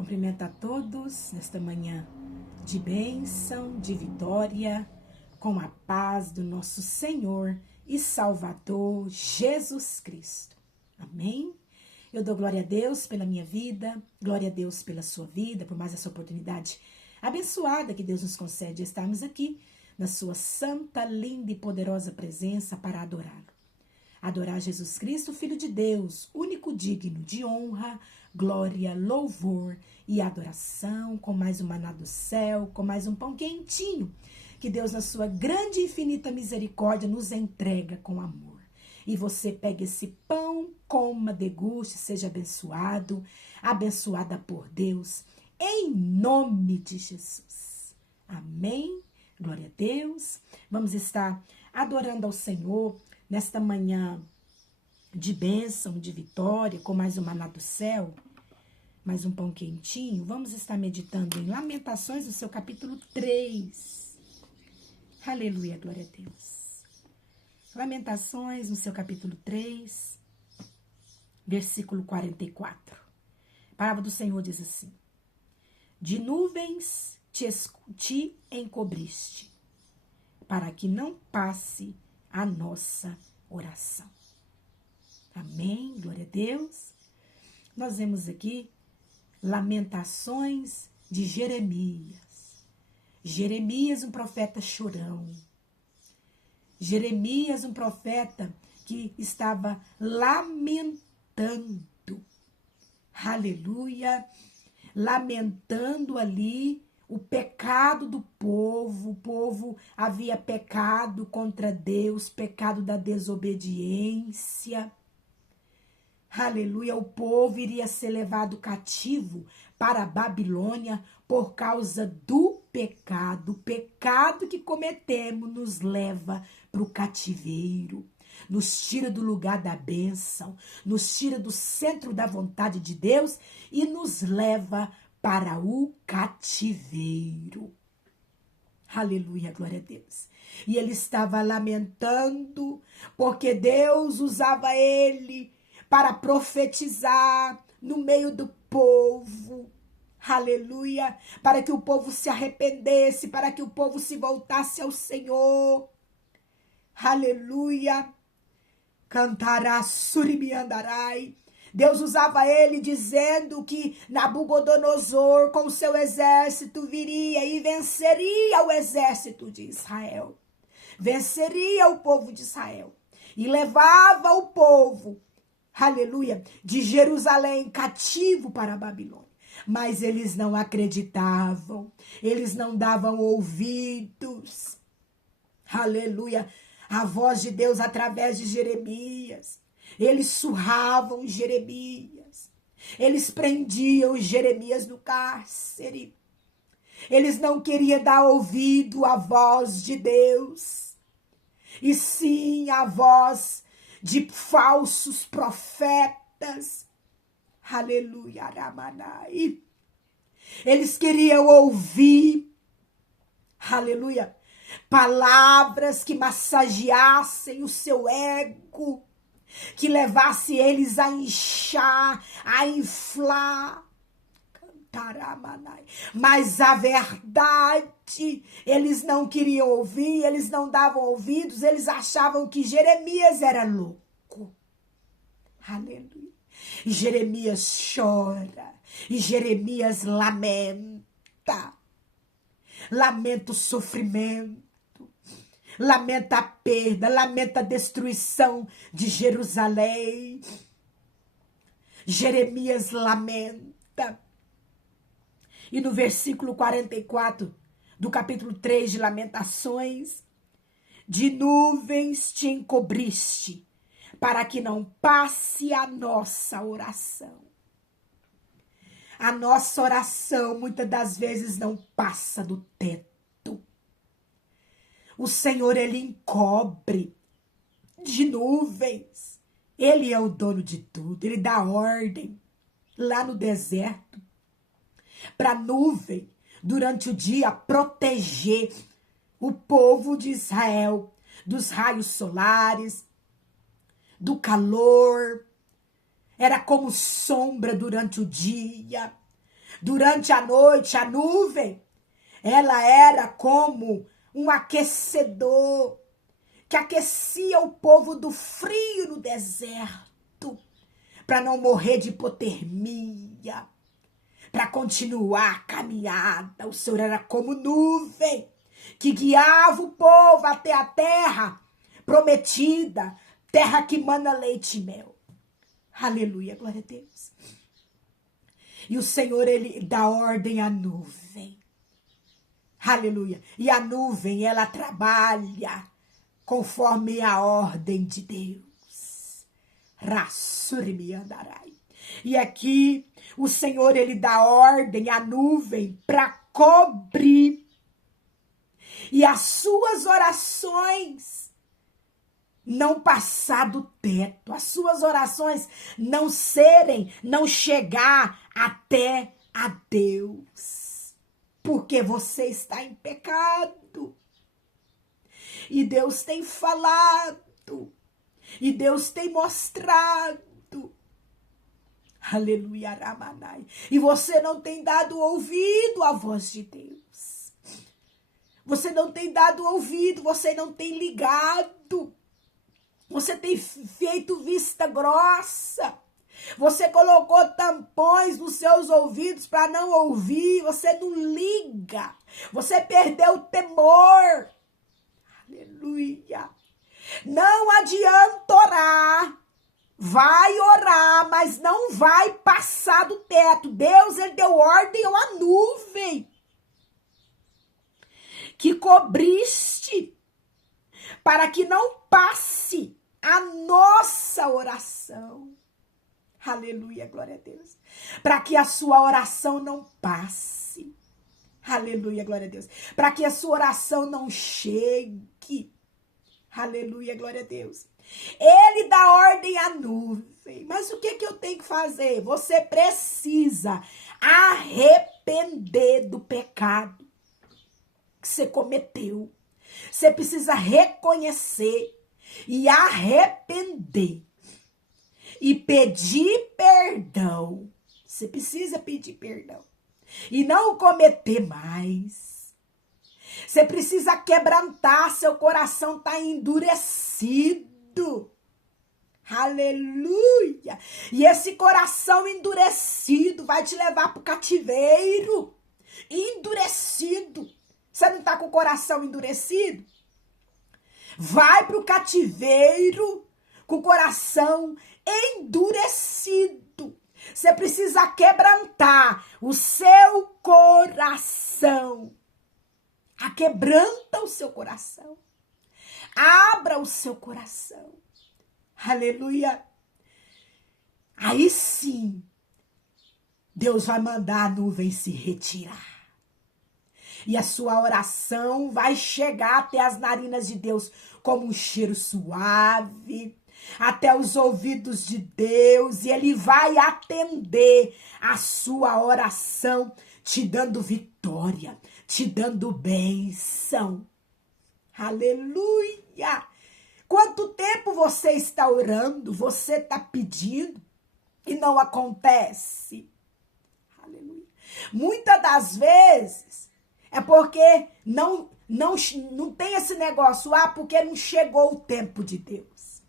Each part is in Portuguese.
Cumprimento a todos nesta manhã de bênção, de vitória, com a paz do nosso Senhor e Salvador Jesus Cristo. Amém? Eu dou glória a Deus pela minha vida, glória a Deus pela sua vida, por mais essa oportunidade abençoada que Deus nos concede de estarmos aqui na sua santa, linda e poderosa presença para adorá-lo. Adorar Jesus Cristo, Filho de Deus, único digno de honra, glória, louvor e adoração, com mais um maná do céu, com mais um pão quentinho, que Deus, na sua grande e infinita misericórdia, nos entrega com amor. E você pega esse pão, coma, deguste, seja abençoado, abençoada por Deus, em nome de Jesus. Amém? Glória a Deus. Vamos estar adorando ao Senhor nesta manhã de bênção, de vitória, com mais um maná do céu, mais um pão quentinho. Vamos estar meditando em Lamentações, no seu capítulo 3. Aleluia, glória a Deus. Lamentações, no seu capítulo 3, versículo 44. A palavra do Senhor diz assim: de nuvens te encobriste, para que não passe a nossa oração. Amém, glória a Deus. Nós vemos aqui Lamentações de Jeremias. Jeremias, um profeta chorão. Jeremias, um profeta que estava lamentando. Aleluia. Lamentando ali o pecado do povo. O povo havia pecado contra Deus, pecado da desobediência. Aleluia, o povo iria ser levado cativo para a Babilônia por causa do pecado. O pecado que cometemos nos leva para o cativeiro, nos tira do lugar da bênção, nos tira do centro da vontade de Deus e nos leva para o cativeiro. Aleluia, glória a Deus. E ele estava lamentando porque Deus usava ele para profetizar no meio do povo. Aleluia, para que o povo se arrependesse, para que o povo se voltasse ao Senhor. Aleluia. Cantará suribiandarai. Deus usava ele dizendo que Nabucodonosor com seu exército viria e venceria o exército de Israel. Venceria o povo de Israel e levava o povo, aleluia, de Jerusalém cativo para a Babilônia. Mas eles não acreditavam, eles não davam ouvidos, aleluia, a voz de Deus através de Jeremias. Eles surravam Jeremias, eles prendiam Jeremias no cárcere. Eles não queriam dar ouvido à voz de Deus, e sim a voz de falsos profetas. Aleluia, Ramanai. Eles queriam ouvir, aleluia, palavras que massageassem o seu ego, que levasse eles a inchar, a inflar. Mas a verdade, eles não queriam ouvir, eles não davam ouvidos, eles achavam que Jeremias era louco. Aleluia. E Jeremias chora, e Jeremias lamenta. Lamenta o sofrimento, lamenta a perda, lamenta a destruição de Jerusalém. Jeremias lamenta. E no versículo 44 do capítulo 3 de Lamentações, de nuvens te encobriste, para que não passe a nossa oração. A nossa oração muitas das vezes não passa do teto. O Senhor, ele encobre de nuvens. Ele é o dono de tudo. Ele dá ordem lá no deserto para a nuvem, durante o dia, proteger o povo de Israel dos raios solares, do calor. Era como sombra durante o dia, Durante a noite, a nuvem, ela era como um aquecedor que aquecia o povo do frio no deserto, para não morrer de hipotermia, para continuar a caminhada. O Senhor era como nuvem que guiava o povo até a terra prometida, terra que mana leite e mel. Aleluia, glória a Deus. E o Senhor, ele dá ordem à nuvem. Aleluia. E a nuvem, ela trabalha conforme a ordem de Deus. Rasurimi andarai. E aqui o Senhor, ele dá ordem à nuvem para cobrir. E as suas orações não passar do teto, as suas orações não chegar até a Deus, porque você está em pecado. E Deus tem falado, e Deus tem mostrado. Aleluia, Ramanai. E você não tem dado ouvido à voz de Deus. Você não tem dado ouvido, você não tem ligado. Você tem feito vista grossa. Você colocou tampões nos seus ouvidos para não ouvir. Você não liga. Você perdeu o temor. Aleluia. Não adianta orar. Vai orar, mas não vai passar do teto. Deus, ele deu ordem a uma nuvem que cobriste para que não passe a nossa oração. Aleluia, glória a Deus. Para que a sua oração não passe. Aleluia, glória a Deus. Para que a sua oração não chegue. Aleluia, glória a Deus. Ele dá ordem à nuvem. Mas o que eu tenho que fazer? Você precisa arrepender do pecado que você cometeu. Você precisa reconhecer e arrepender e pedir perdão. Você precisa pedir perdão e não cometer mais. Você precisa quebrantar, seu coração está endurecido. Aleluia! E esse coração endurecido vai te levar para o cativeiro. Endurecido. Você não está com o coração endurecido? Vai para o cativeiro com o coração endurecido. Você precisa quebrantar o seu coração. Quebranta o seu coração. Abra o seu coração. Aleluia. Aí sim, Deus vai mandar a nuvem se retirar. E a sua oração vai chegar até as narinas de Deus como um cheiro suave, até os ouvidos de Deus, e ele vai atender a sua oração, te dando vitória, te dando bênção. Aleluia! Quanto tempo você está orando, você está pedindo e não acontece? Aleluia! Muitas das vezes é porque não tem esse negócio, porque não chegou o tempo de Deus.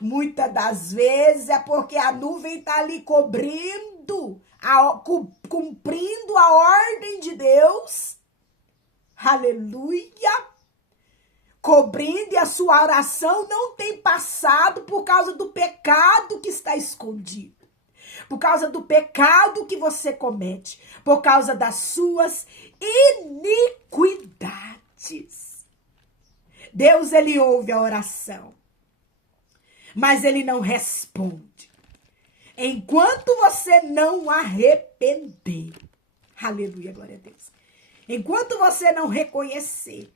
Muitas das vezes é porque a nuvem está ali cumprindo a ordem de Deus. Aleluia! Cobrindo, e a sua oração não tem passado por causa do pecado que está escondido. Por causa do pecado que você comete. Por causa das suas iniquidades. Deus, ele ouve a oração. Mas ele não responde. Enquanto você não arrepender. Aleluia, glória a Deus. Enquanto você não reconhecer,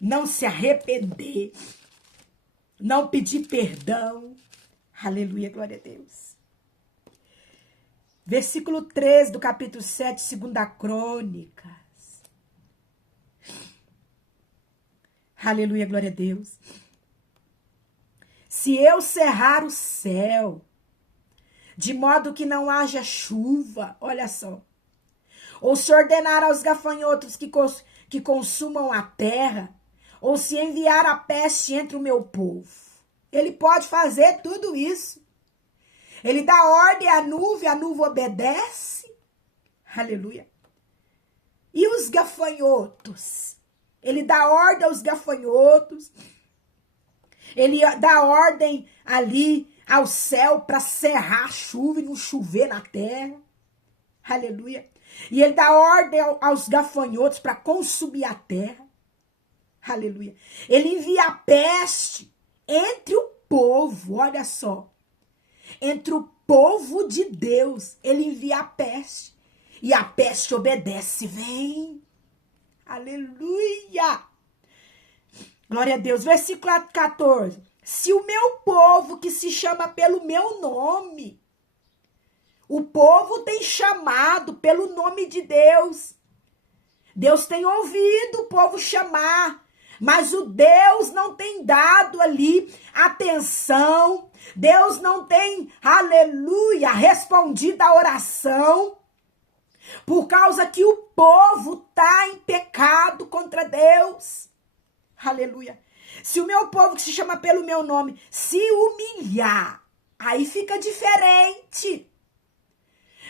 não se arrepender, não pedir perdão. Aleluia, glória a Deus. Versículo 13 do capítulo 7, 2 Crônicas. Aleluia, glória a Deus. Se eu cerrar o céu, de modo que não haja chuva, olha só, ou se ordenar aos gafanhotos que consumam a terra, ou se enviar a peste entre o meu povo. Ele pode fazer tudo isso. Ele dá ordem à nuvem, a nuvem obedece. Aleluia. E os gafanhotos? Ele dá ordem aos gafanhotos. Ele dá ordem ali ao céu para cerrar a chuva e não chover na terra. Aleluia. E ele dá ordem aos gafanhotos para consumir a terra. Aleluia. Ele envia a peste entre o povo, olha só. Entre o povo de Deus, ele envia a peste. E a peste obedece, vem. Aleluia. Glória a Deus. Versículo 14. Se o meu povo que se chama pelo meu nome, o povo tem chamado pelo nome de Deus. Deus tem ouvido o povo chamar, mas o Deus não tem dado ali atenção. Deus não tem, aleluia, respondido a oração. Por causa que o povo está em pecado contra Deus. Aleluia. Se o meu povo que se chama pelo meu nome se humilhar, aí fica diferente.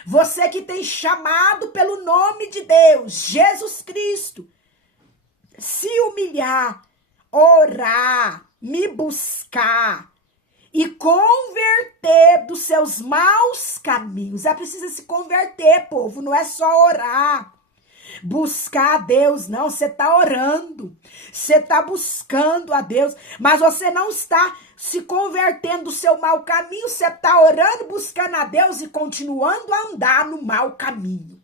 Você que tem chamado pelo nome de Deus, Jesus Cristo, se humilhar, orar, me buscar e converter dos seus maus caminhos. É preciso se converter, povo, não é só orar. Buscar a Deus, não, você está orando, você está buscando a Deus, mas você não está se convertendo do seu mau caminho, você está orando, buscando a Deus e continuando a andar no mau caminho.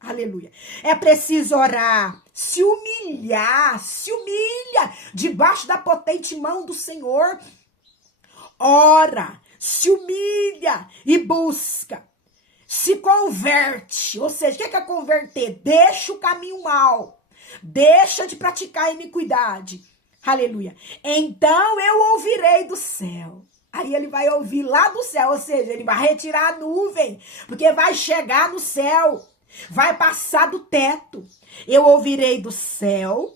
Aleluia. É preciso orar, se humilhar, se humilha debaixo da potente mão do Senhor. Ora, se humilha e busca. Se converte, ou seja, o que é converter? Deixa o caminho mal, deixa de praticar a iniquidade, aleluia. Então eu ouvirei do céu, aí ele vai ouvir lá do céu, ou seja, ele vai retirar a nuvem, porque vai chegar no céu, vai passar do teto, eu ouvirei do céu,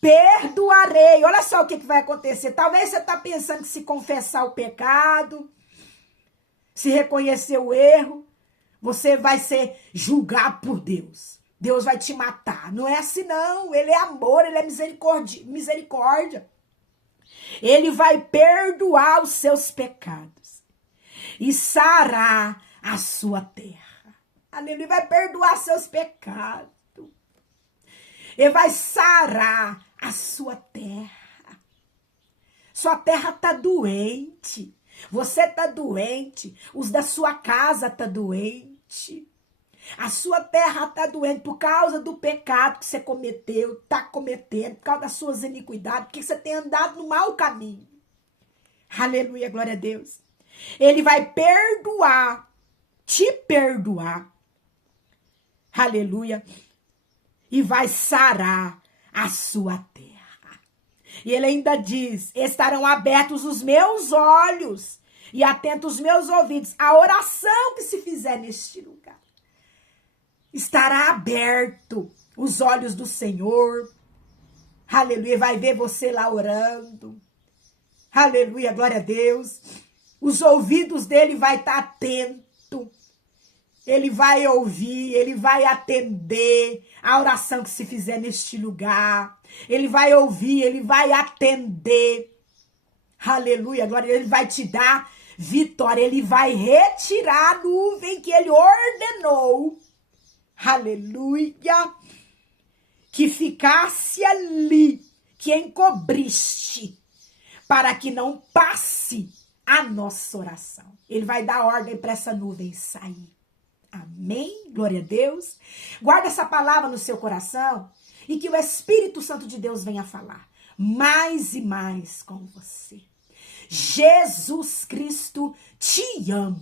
perdoarei. Olha só o que vai acontecer, talvez você está pensando que se confessar o pecado, se reconhecer o erro, você vai ser julgado por Deus. Deus vai te matar. Não é assim não. Ele é amor, ele é misericórdia. Ele vai perdoar os seus pecados e sarar a sua terra. Ele vai perdoar seus pecados. Ele vai sarar a sua terra. Sua terra está doente. Você está doente, os da sua casa estão doentes, a sua terra está doente por causa do pecado que você cometeu, está cometendo, por causa das suas iniquidades, porque você tem andado no mau caminho. Aleluia, glória a Deus. Ele vai perdoar, te perdoar, aleluia, e vai sarar a sua terra. E ele ainda diz, estarão abertos os meus olhos e atentos os meus ouvidos. A oração que se fizer neste lugar. Estará aberto os olhos do Senhor. Aleluia, vai ver você lá orando. Aleluia, glória a Deus. Os ouvidos dele vai estar atento. Ele vai ouvir, ele vai atender a oração que se fizer neste lugar. Ele vai ouvir, ele vai atender. Aleluia, glória. Ele vai te dar vitória. Ele vai retirar a nuvem que ele ordenou. Aleluia. Que ficasse ali, que encobriste, para que não passe a nossa oração. Ele vai dar ordem para essa nuvem sair. Amém? Glória a Deus. Guarda essa palavra no seu coração e que o Espírito Santo de Deus venha falar mais e mais com você. Jesus Cristo te ama.